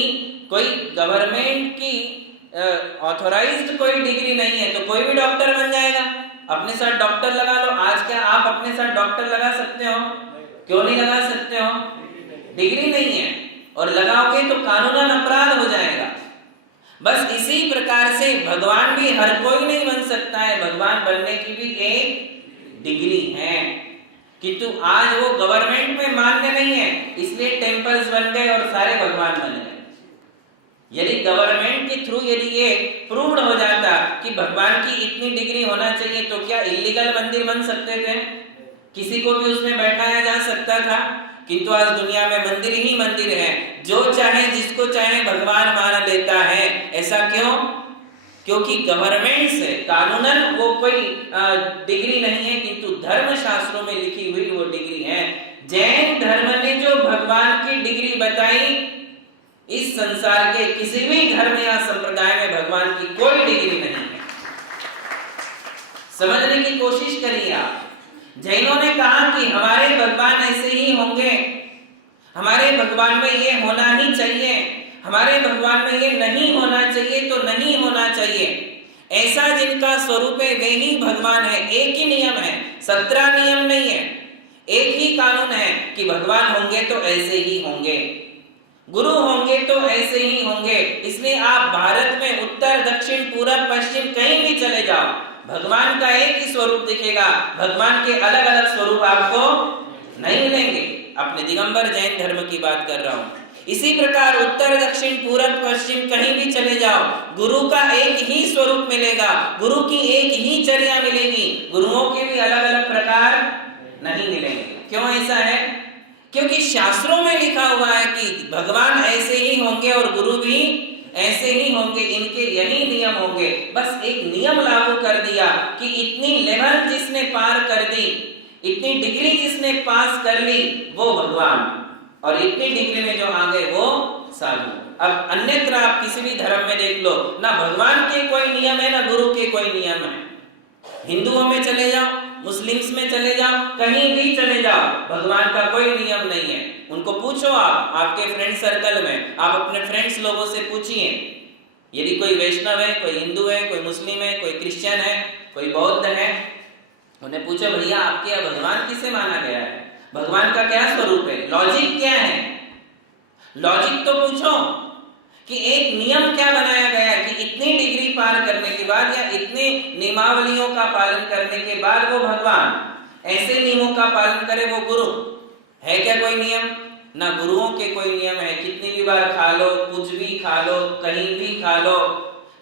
कोई गवर्नमेंट की ऑथोराइज्ड कोई डिग्री नहीं है तो कोई भी डॉक्टर बन जाएगा। अपने साथ डॉक्टर लगा लो। आज क्या आप अपने साथ डॉक्टर लगा सकते हो? क्यों नहीं लगा सकते हो? डिग्री नहीं है, और लगाओगे तो कानूनन अपराध हो जाएगा। बस इसी प्रकार से भगवान भी हर कोई नहीं बन सकता है। भगवान बनने की भी एक डिग्री है, किंतु आज वो गवर्नमेंट में मान्य नहीं है, इसलिए टेम्पल्स बन गए और सारे भगवान बन गए। यदि गवर्नमेंट के थ्रू यदि ये प्रूव्ड हो जाता कि भगवान की इतनी डिग्री होना चाहिए तो क्या इलीगल मंदिर बन सकते थे? किसी को भी उसमें बैठाया जा सकता था। किंतु आज दुनिया में मंदिर ही मंदिर है, जो चाहे जिसको चाहे भगवान मान लेता है। ऐसा क्यों? क्योंकि गवर्नमेंट से कानूनन वो कोई डिग्री नहीं है, किंतु धर्म शास्त्रों में लिखी हुई वो डिग्री है। जैन धर्म ने जो भगवान की डिग्री बताई, इस संसार के किसी भी धर्म या संप्रदाय में भगवान की कोई डिग्री नहीं है। समझने की कोशिश करिए आप। जैनों ने कहा कि हमारे भगवान ऐसे ही होंगे, हमारे भगवान में ये होना ही चाहिए, हमारे भगवान में ये नहीं होना चाहिए तो नहीं होना चाहिए। ऐसा जिनका स्वरूप है वे ही भगवान है। एक ही नियम है, 17 नियम नहीं है। एक ही कानून है कि भगवान होंगे तो ऐसे ही होंगे, गुरु होंगे तो ऐसे ही होंगे। इसलिए आप भारत में उत्तर, दक्षिण, पूरब, पश्चिम कहीं भी चले जाओ, भगवान का एक ही स्वरूप दिखेगा। भगवान के अलग अलग स्वरूप आपको नहीं मिलेंगे। अपने दिगंबर जैन धर्म की बात कर रहा हूं। इसी प्रकार उत्तर, दक्षिण, पूरब, पश्चिम कहीं भी चले जाओ, गुरु का एक ही स्वरूप मिलेगा, गुरु की एक ही चर्या मिलेगी। गुरुओं के भी अलग अलग प्रकार नहीं मिलेंगे। क्यों ऐसा है? क्योंकि शास्त्रों में लिखा हुआ है कि भगवान ऐसे ही होंगे और गुरु भी ऐसे ही होंगे, इनके यही नियम होंगे। बस एक नियम लागू कर दिया कि इतनी लेवल जिसने पार कर दी, इतनी डिग्री जिसने पास कर ली वो भगवान, और इतनी डिग्री में जो आ गए वो साधु। अब अन्यत्र आप किसी भी धर्म में देख लो, ना भगवान के कोई नियम है ना गुरु के कोई नियम है। हिंदुओं में चले जाओ, मुस्लिम्स में चले जाओ, कहीं भी चले जाओ, भगवान का कोई नियम नहीं है। उनको पूछो, आप आपके फ्रेंड सर्कल में आप अपने फ्रेंड्स लोगों से पूछिए, यदि कोई वैष्णव है, कोई हिंदू है, कोई मुस्लिम है, कोई क्रिश्चियन है, कोई बौद्ध है, उन्हें पूछो भैया आपके यहाँ भगवान किसे माना गया है, भगवान का क्या स्वरूप है, लॉजिक क्या है। लॉजिक तो पूछो कि एक नियम क्या बनाया गया है कि इतनी डिग्री पार करने के बाद या इतने नियमावलियों का पालन करने के बाद वो भगवान, ऐसे नियमों का पालन करे वो गुरु। है क्या कोई नियम? ना गुरुओं के कोई नियम है। कितनी भी बार खा लो, कुछ भी खा लो, कहीं भी खा लो,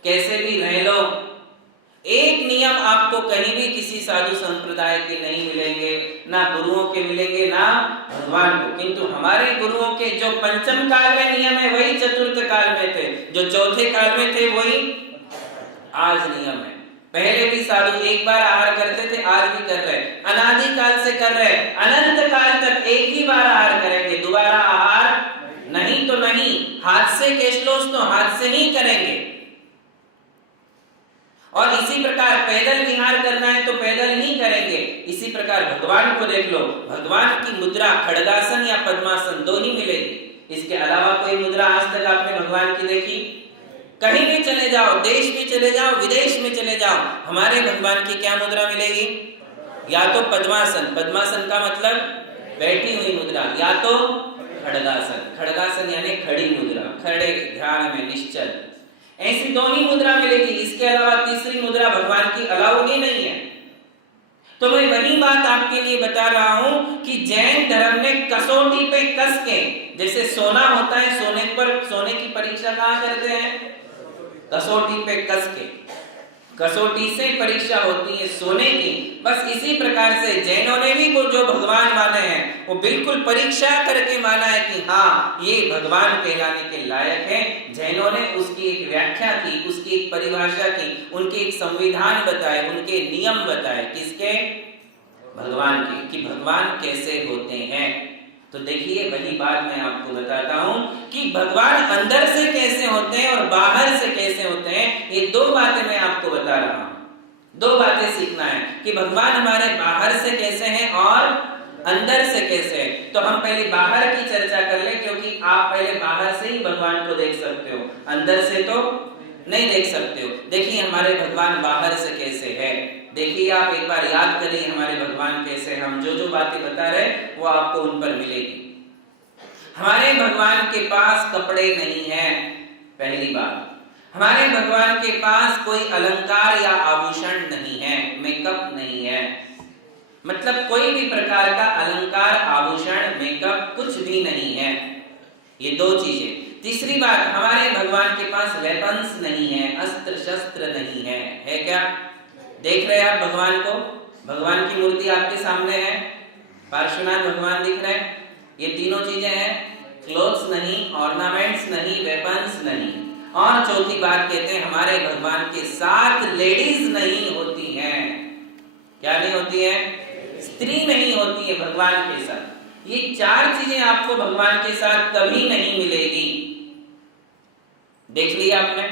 कैसे भी रह लो, एक नियम आपको कहीं भी किसी साधु संप्रदाय के नहीं मिलेंगे, ना गुरुओं के मिलेंगे ना भगवान को। किंतु हमारे गुरुओं के जो पंचम काल में नियम है वही चतुर्थ काल में थे, जो चौथे काल में थे वही आज नियम है। पहले भी साधु एक बार आहार करते थे, आज भी कर रहे, अनादि काल से कर रहे, अनंत काल तक एक ही बार आहार करेंगे, दोबारा आहार नहीं तो नहीं। हाथ से कैशलोस तो हाथ से ही करेंगे। और इसी प्रकार पैदल विहार करना है तो पैदल ही करेंगे। इसी प्रकार भगवान को देख लो, भगवान की मुद्रा खड्गासन या पद्मासन दो ही मिलेगी। इसके अलावा कोई मुद्रा आज तक आपने भगवान की देखी? कहीं भी चले जाओ, देश में चले जाओ, विदेश में चले जाओ, हमारे भगवान की क्या मुद्रा मिलेगी? या तो पद्मासन, पद्मासन का मतलब बैठी हुई मुद्रा, या तो खड्गासन, खड्गासन यानी खड़ी मुद्रा, खड़े ध्यान में निश्चल, ऐसी दोनों ही मुद्रा मिलेगी। इसके अलावा तीसरी मुद्रा भगवान की अलाउ ही नहीं है। तो मैं वही बात आपके लिए बता रहा हूं कि जैन धर्म ने कसौटी पे कस के, जैसे सोना होता है, सोने पर सोने की परीक्षा कहां करते हैं? कसौटी पे कस के, कसौटी से परीक्षा होती है सोने की। बस इसी प्रकार से जैनों ने भी वो जो भगवान माने हैं वो बिल्कुल परीक्षा करके माना है कि हाँ ये भगवान कहलाने के लायक है। जैनों ने उसकी एक व्याख्या की, उसकी एक परिभाषा की, उनके एक संविधान बताए, उनके नियम बताए, किसके? भगवान के, कि भगवान कैसे होते हैं। तो देखिए वही बात मैं आपको बताता हूं कि भगवान अंदर से कैसे होते हैं और बाहर से कैसे होते हैं। ये दो बातें मैं आपको बता रहा हूं। दो बातें सीखना है कि भगवान हमारे बाहर से कैसे हैं और अंदर से कैसे हैं। तो हम पहले बाहर की चर्चा कर लें, क्योंकि आप पहले बाहर से ही भगवान को देख सकते हो, अंदर से तो नहीं देख सकते हो। देखिए हमारे भगवान बाहर से कैसे है। देखिए आप एक बार याद करिए हमारे भगवान कैसे, हम जो जो बातें बता रहे वो आपको उन पर मिलेगी। हमारे भगवान के पास कपड़े नहीं हैं, पहली बात। हमारे भगवान के पास कोई अलंकार या आभूषण नहीं है, मेकअप नहीं है, मतलब कोई भी प्रकार का अलंकार, आभूषण, मेकअप कुछ भी नहीं है। ये दो चीजें। तीसरी बात, हमारे भगवान के पास वेपन्स नहीं है, अस्त्र शस्त्र नहीं है। है क्या? देख रहे हैं आप भगवान को? भगवान की मूर्ति आपके सामने है, पार्श्वनाथ भगवान दिख रहे हैं। ये तीनों चीजें हैं, क्लोथ्स नहीं, ऑर्नामेंट्स नहीं, वेपन्स नहीं। और चौथी बात कहते हैं हमारे भगवान के साथ लेडीज नहीं होती हैं। क्या नहीं होती है? स्त्री नहीं होती है भगवान के साथ। ये चार चीजें आपको भगवान के साथ कभी नहीं मिलेगी। देख लिया आपने?